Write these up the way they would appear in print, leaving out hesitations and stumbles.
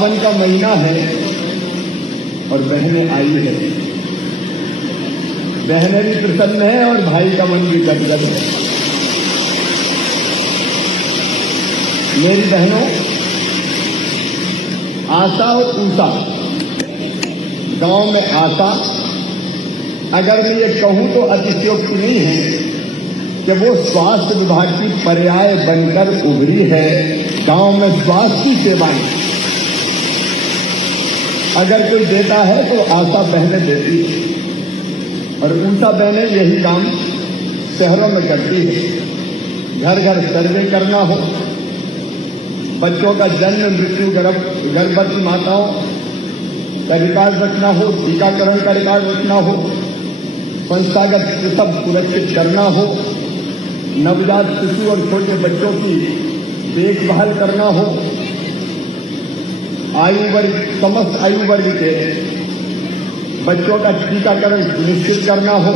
सावन का महीना है और बहनें आई है। बहनें भी प्रसन्न है और भाई का मन भी गदगद है। मेरी बहनों, आशा और ऊषा, गांव में आशा, अगर मैं ये कहूं तो अतिशयोक्ति नहीं है कि वो स्वास्थ्य विभाग की पर्याय बनकर उभरी है। गांव में स्वास्थ्य की सेवाएं अगर कोई देता है तो आशा बहनें देती है, और ऊषा बहनें यही काम शहरों में करती है। घर घर सर्वे करना हो, बच्चों का जन्म मृत्यु, गर्भवती माताओं का रिकॉर्ड रखना हो, टीकाकरण का रिकॉर्ड रखना हो, संस्थागत प्रसव सुरक्षित करना हो, नवजात शिशु और छोटे बच्चों की देखभाल करना हो, समस्त आयु वर्ग के बच्चों का टीकाकरण सुनिश्चित करना हो,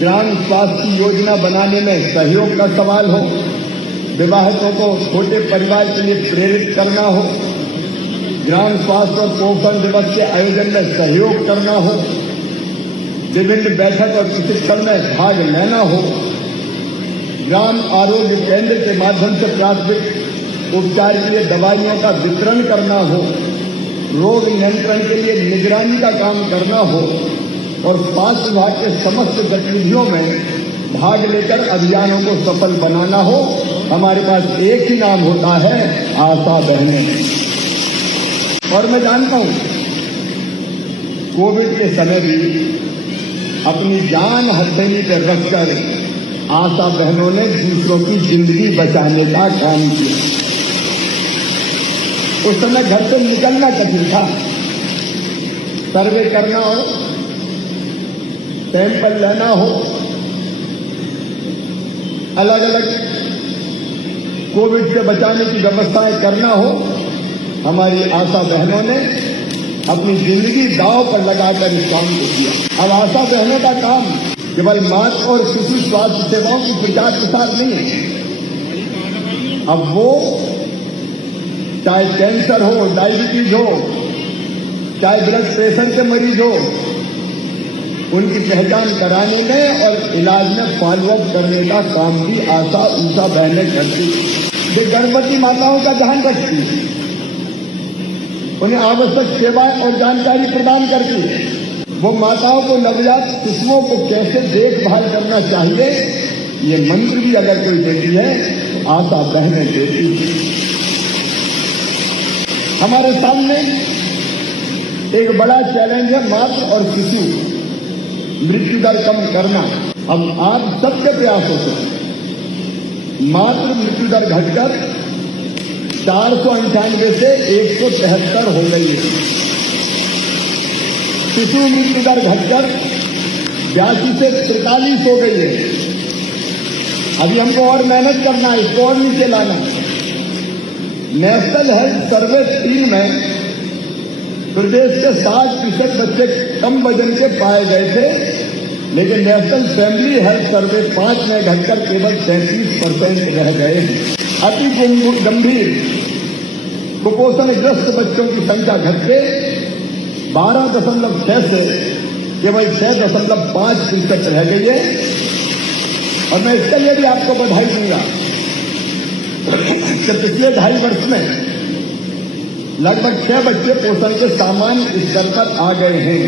ग्राम स्वास्थ्य योजना बनाने में सहयोग का सवाल हो, विवाहितों को छोटे परिवार के लिए प्रेरित करना हो, ग्राम स्वास्थ्य और पोषण दिवस के आयोजन में सहयोग करना हो, विभिन्न बैठक और प्रशिक्षण में भाग लेना हो, ग्राम आरोग्य केंद्र के माध्यम से प्राथमिक उपचार के लिए दवाइयों का वितरण करना हो, रोग नियंत्रण के लिए निगरानी का काम करना हो, और स्वास्थ्य विभाग के समस्त गतिविधियों में भाग लेकर अभियानों को सफल बनाना हो। हमारे पास एक ही नाम होता है, आशा बहनें। और मैं जानता हूं कोविड के समय भी अपनी जान हथेली पर रखकर आशा बहनों ने दूसरों की जिंदगी बचाने का काम किया। उस समय घर से निकलना कठिन था, सर्वे करना हो, सैंपल लेना हो, अलग अलग कोविड से बचाने की व्यवस्थाएं करना हो, हमारी आशा बहनों ने अपनी जिंदगी दांव पर लगाकर इस काम को किया। अब आशा बहनों का काम केवल मातृ और शिशु स्वास्थ्य सेवाओं की प्रचार प्रसार नहीं है। अब वो चाहे कैंसर हो, डायबिटीज हो, चाहे ब्लड प्रेशर के मरीज हो, उनकी पहचान कराने में और इलाज में फॉलोअप करने का काम भी आशा ऊषा बहनें करती है। वे गर्भवती माताओं का ध्यान रखती है, उन्हें आवश्यक सेवाएं और जानकारी प्रदान करती है। वो माताओं को, नवजात शिशुओं को कैसे देखभाल करना चाहिए, ये मंत्र भी अगर कोई देती है तो आशा बहनें देती है। हमारे सामने एक बड़ा चैलेंज है मातृ और शिशु मृत्यु दर कम करना। अब आप सबके प्रयासों से मातृ मृत्यु दर घटकर 498 से 173 हो गई है। शिशु मृत्यु दर घटकर 82 से 43 हो गई है। अभी हमको और मेहनत करना है, इसको और नीचे लाना। नेशनल हेल्थ सर्वे 3 में प्रदेश के 60% बच्चे कम वजन के पाए गए थे, लेकिन नेशनल फैमिली हेल्थ सर्वे 5 में घटकर केवल 33% रह गए। अति गंभीर कुपोषणग्रस्त बच्चों की संख्या घट के 12.6 से केवल 6.5% रह गई है। और मैं इसके लिए भी आपको बधाई दूंगा कि पिछले 2.5 वर्ष में लगभग 6 बच्चे पोषण के सामान्य स्तर पर आ गए हैं।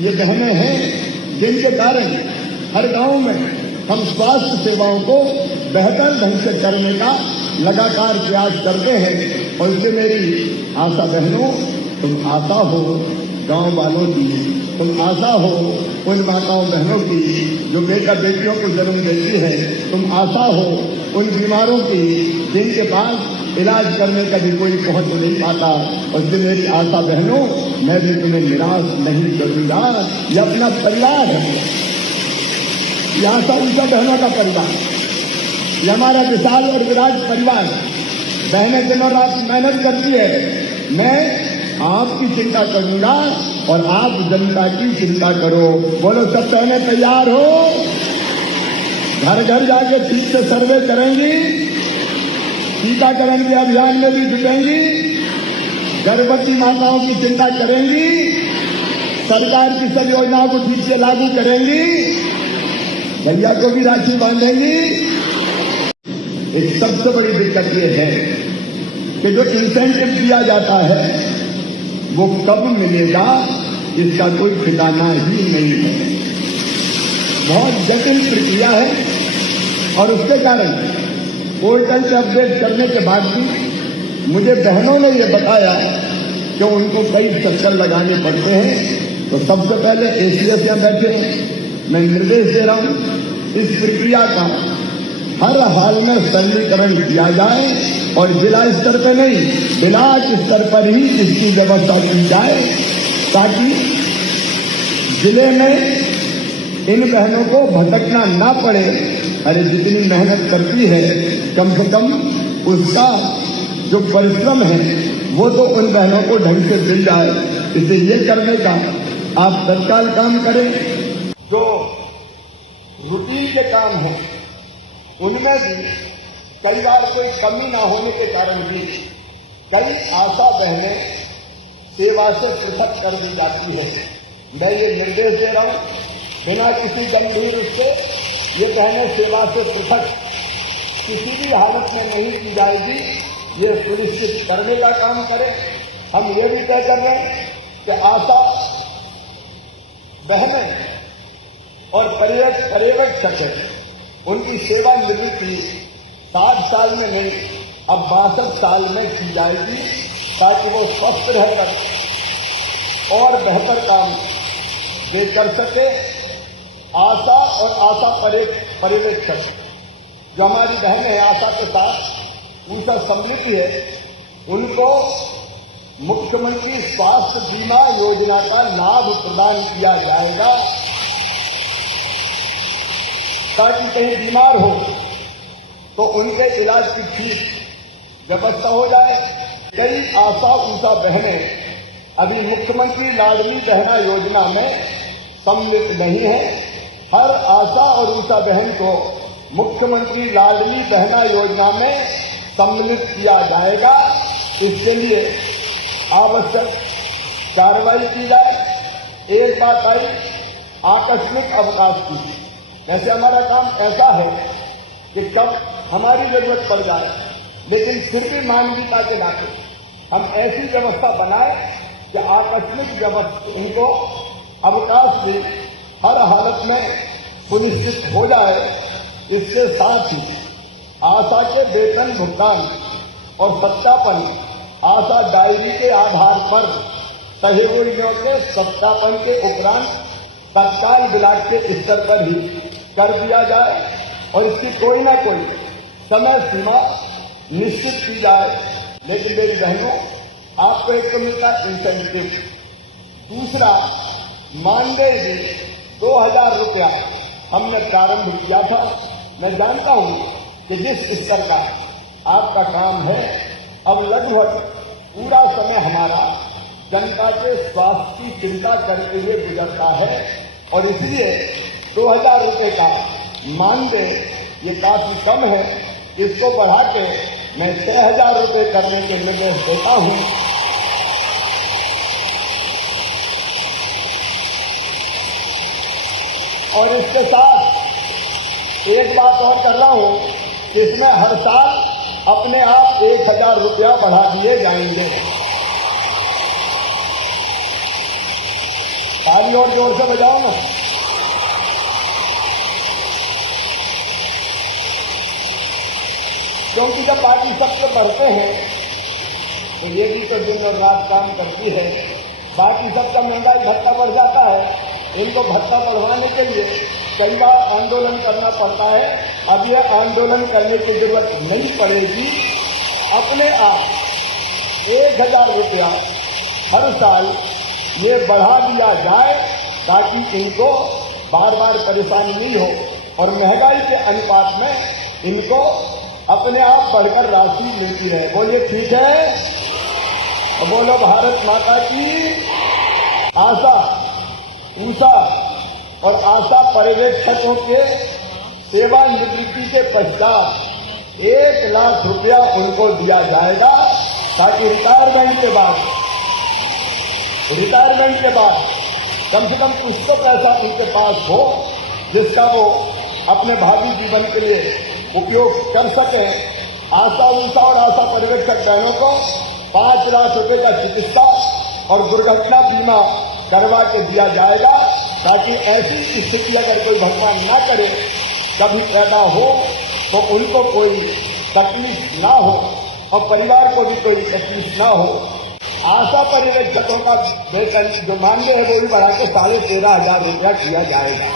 ये बहनें हैं जिनके कारण हर गांव में हम स्वास्थ्य सेवाओं को बेहतर ढंग से करने का लगातार प्रयास करते हैं। और इससे मेरी आशा बहनों, तुम आशा हो गांव वालों की, तुम आशा हो उन माताओं बहनों की जो बेटा बेटियों को जन्म देती है, तुम आशा हो उन बीमारों की जिनके पास इलाज करने का भी कोई पहुंच नहीं पाता। और इसलिए मेरी आशा बहनों, मैं भी तुम्हें निराश नहीं करूंगा। ये अपना परिवार है, ये आशा ऊषा बहनों का परिवार, ये हमारा विशाल और विराट परिवार। बहनें दिनों रात मेहनत करती है। मैं आपकी चिंता करूंगा और आप जनता की चिंता करो। बोलो सब बहनें तैयार हो? घर घर जाके ठीक से सर्वे करेंगी, टीकाकरण के अभियान में भी जुटेंगी, गर्भवती माताओं की चिंता करेंगी, सरकार की सब योजनाओं को ठीक से लागू करेंगी, भैया को भी राखी बांधेंगी। एक सबसे बड़ी दिक्कत ये है कि जो इंसेंटिव दिया जाता है वो कब मिलेगा इसका कोई ठिकाना ही नहीं है। बहुत जटिल प्रक्रिया है और उसके कारण पोर्टल से अपडेट करने के बाद भी मुझे बहनों ने ये बताया कि उनको कई चक्कर लगाने पड़ते हैं। तो सबसे पहले एसीएस यहाँ बैठे हैं, मैं निर्देश दे रहा हूं इस प्रक्रिया का हर हाल में सरलीकरण किया जाए और जिला स्तर पर नहीं, ब्लॉक स्तर पर ही इसकी व्यवस्था की जाए ताकि जिले में इन बहनों को भटकना ना पड़े। अरे जितनी मेहनत करती है कम से कम उसका जो परिश्रम है वो तो उन बहनों को ढंग से मिल जाए। इसे ये करने का आप तत्काल काम करें। जो रूटीन के काम है उनमें भी कई बार कोई कमी ना होने के कारण भी कई आशा बहनें सेवा से पृथक कर दी जाती है। मैं ये निर्देश दे रहा हूं बिना किसी गंभीर उससे ये बहनें सेवा से पृथक किसी भी हालत में नहीं की जाएगी, ये सुनिश्चित करने का काम करें। हम ये भी तय कर रहे हैं कि आशा बहनें और पर्यवेक्षक है उनकी सेवा निवृत्ति 60 साल में नहीं अब 62 साल में की जाएगी ताकि वो स्वस्थ रहकर और बेहतर काम दे कर सके। आशा और आशा पर्यवेक्षक जो हमारी बहनें हैं आशा के साथ उनका सम्मिलित है उनको मुख्यमंत्री स्वास्थ्य बीमा योजना का लाभ प्रदान किया जाएगा ताकि कहीं बीमार हो तो उनके इलाज की ठीक व्यवस्था हो जाए। कई आशा ऊषा बहनें अभी मुख्यमंत्री लाडली बहना योजना में सम्मिलित नहीं है। हर आशा और ऊषा बहन को मुख्यमंत्री लाडली बहना योजना में सम्मिलित किया जाएगा। इसके लिए आवश्यक कार्रवाई की जाए। एक बात आई आकस्मिक अवकाश की। वैसे हमारा काम ऐसा है कि कब हमारी जरूरत पड़ जाए लेकिन फिर भी मानवीयता के नाते हम ऐसी व्यवस्था बनाए कि आकस्मिक इनको अवकाश भी हर हालत में सुनिश्चित हो जाए। इसके साथ ही आशा के वेतन भुगतान और सत्यापन आशा डायरी के आधार पर सहयोगियों के सत्यापन के उपरांत तत्काल ब्लॉक के स्तर पर ही कर दिया जाए और इसकी कोई ना कोई समय सीमा निश्चित की जाए। लेकिन मेरी बहनों आपको एक तो मिलता इंसेंटिव, दूसरा मानदेय भी 2000 रुपया हमने प्रारंभ किया था। मैं जानता हूं कि जिस स्तर का आपका काम है अब लगभग पूरा समय हमारा जनता के स्वास्थ्य की चिंता करते हुए गुजरता है और इसलिए 2000 रुपये का मानदेय ये काफी कम है। इसको बढ़ा के मैं 6000 रुपये करने के निर्देश देता हूं। और इसके साथ एक बात और कर रहा हूं कि इसमें हर साल अपने आप 1000 रुपया बढ़ा दिए जाएंगे। ताली और जोर से बजाओ ना। क्योंकि जब बाकी सबसे बढ़ते हैं तो ये भी तो दिन और रात काम करती है। बाकी सबका महंगाई भत्ता बढ़ जाता है। इनको भत्ता बढ़वाने के लिए कई बार आंदोलन करना पड़ता है। अब यह आंदोलन करने की जरूरत नहीं पड़ेगी। अपने आप 1000 रुपया हर साल ये बढ़ा दिया जाए ताकि इनको बार बार परेशानी नहीं हो और महंगाई के अनुपात में इनको अपने आप बढ़कर राशि मिलती रहे। बोलिए ठीक है? बोलो भारत माता की। आशा ऊषा और आशा पर्यवेक्षकों के सेवा निवृत्ति के पश्चात 1 लाख रुपया उनको दिया जाएगा। ताकि रिटायरमेंट के बाद कम से कम कुछ तो पैसा उनके पास हो जिसका वो अपने भावी जीवन के लिए उपयोग कर सके। आशा उषा और आशा पर्यवेक्षक बहनों को 5 लाख रुपए का चिकित्सा और दुर्घटना बीमा करवा के दिया जाएगा, ताकि ऐसी स्थिति अगर कोई भगवान न करे कभी पैदा हो तो उनको कोई तकलीफ ना हो और परिवार को भी कोई तकलीफ ना हो। आशा पर्यवेक्षकों का वेतन जो मानदेय है वो भी बढ़ा के 13,500 रुपया किया जाएगा।